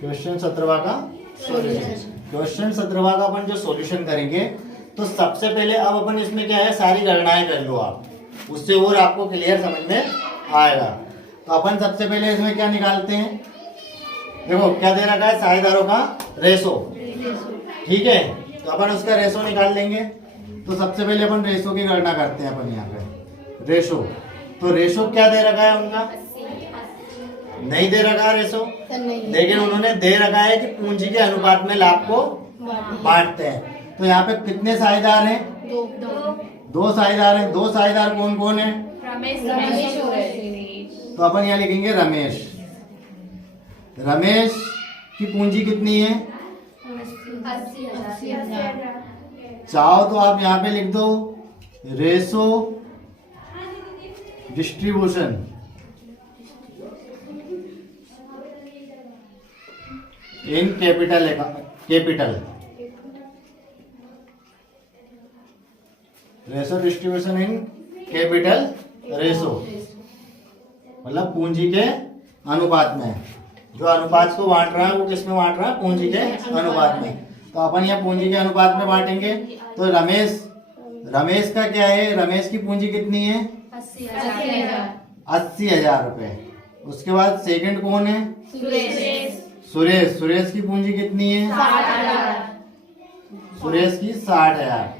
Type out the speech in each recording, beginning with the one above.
Question 17वां का question 17वां का अपन जो सॉल्यूशन करेंगे, तो सबसे पहले अब अपन इसमें क्या है, सारी गणनाएं कर लो आप, उससे और आपको क्लियर समझ में आएगा। तो अपन सबसे पहले इसमें क्या निकालते हैं, देखो क्या दे रखा है, साझेदारों का रेशो, ठीक है। तो अपन उसका रेशो निकाल लेंगे। तो सबसे पहले अपन रेशो की गणना करते हैं अपन यहाँ पे, रेशो। तो रेशो क्या दे रखा है उनका, नहीं दे रखा है रेशो, लेकिन उन्होंने दे रखा है कि पूंजी के अनुपात में लाभ को बांटते हैं। तो यहाँ पे कितने साझेदार हैं, दो साझेदार हैं। दो साझेदार कौन कौन है, तो अपन यहाँ लिखेंगे रमेश। रमेश की पूंजी कितनी है, 80,000। चाहो तो आप यहाँ पे लिख दो ratio distribution in capital ratio distribution in capital ratio, मतलब पूंजी के अनुपात में। जो अनुपात को बांट रहा है वो किस में बांट रहा है, पूंजी के अनुपात में। तो अपन यहाँ पूंजी के अनुपात में बांटेंगे। तो रमेश का क्या है, रमेश की पूंजी कितनी है, 80,000 रुपए। उसके बाद सेकंड कौन है, सुरेश की पूंजी कितनी है, 60,000। सुरेश की 60,000।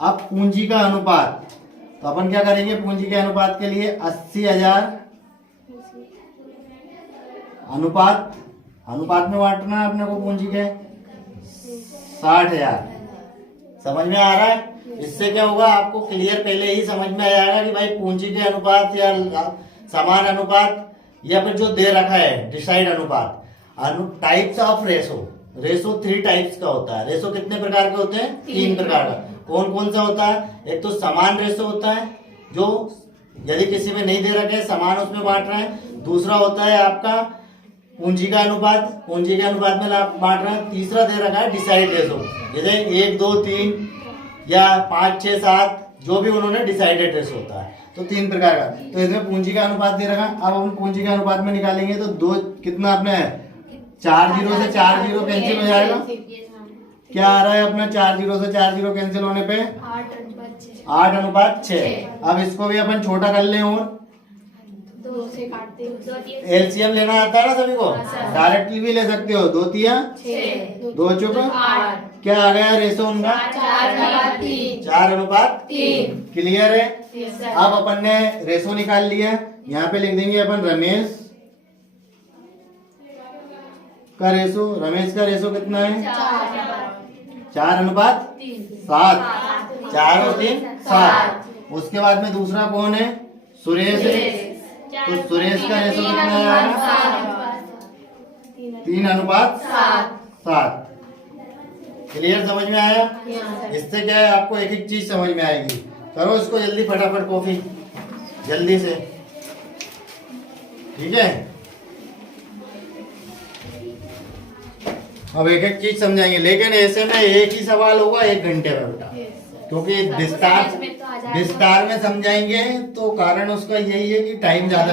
अब पूंजी का अनुपात, तो अपन क्या करेंगे, पूंजी के अनुपात के लिए 80,000 अनुपात में बांटना है अपने को पूंजी के 60,000। समझ में आ रहा है। इससे क्या होगा, आपको क्लियर पहले ही समझ में आ जाएगा कि भाई पूंजी के अनुपात या समान अनुपात या फिर जो दे रखा है डिसाइड अनुपात। टाइप्स ऑफ रेशो 3 टाइप्स का होता है। रेशो कितने प्रकार के होते हैं, 3 प्रकार का। कौन कौन सा होता है, एक तो समान रेशो होता है, जो यदि किसी में नहीं दे रखे समान उसमें बांट रहे हैं। दूसरा होता है आपका पूंजी का अनुपात, पूंजी के अनुपात में लाभ बांट रहे हैं। तीसरा दे रखा है डिसाइड रेशो, जैसे 1, 2, 3 या 5, 6, 7 जो भी उन्होंने डिसाइडेड रेशो होता है। तो 3 प्रकार का। तो इसमें पूंजी का अनुपात दे रखा है। अब हम पूंजी के अनुपात में निकालेंगे तो 2 कितना अपने 4 जीरो से 4 जीरो कैंसिल हो जाएगा। क्या आ रहा है अपना, 4 जीरो से 4 जीरो कैंसिल होने पे 8:6। अब इसको भी अपन छोटा कर लें और 2 से काटते हैं। एलसीएम लेना आता है ना सभी को, डायरेक्टली भी ले सकते हो। 2 तिया 2 चौक 8। क्या आ गया रेशो उनका, 4:3। क्लियर है। अब अपन ने रेशो निकाल लिया। यहाँ पे लिख देंगे अपन रमेश का रेशो। रमेश का रेशो कितना है, 4:7। 4 और 3 7। उसके बाद में दूसरा कौन है, सुरेश है। तो सुरेश का रेशो कितना है, 3:7। क्लियर, समझ में आया। इससे क्या है, आपको एक एक चीज समझ में आएगी। करो इसको जल्दी, फटाफट कॉफी जल्दी से, ठीक है। अब एक एक चीज समझाएंगे, लेकिन ऐसे में एक ही सवाल होगा 1 घंटे में बेटा, क्योंकि विस्तार में समझाएंगे। तो कारण उसका यही है कि टाइम ज्यादा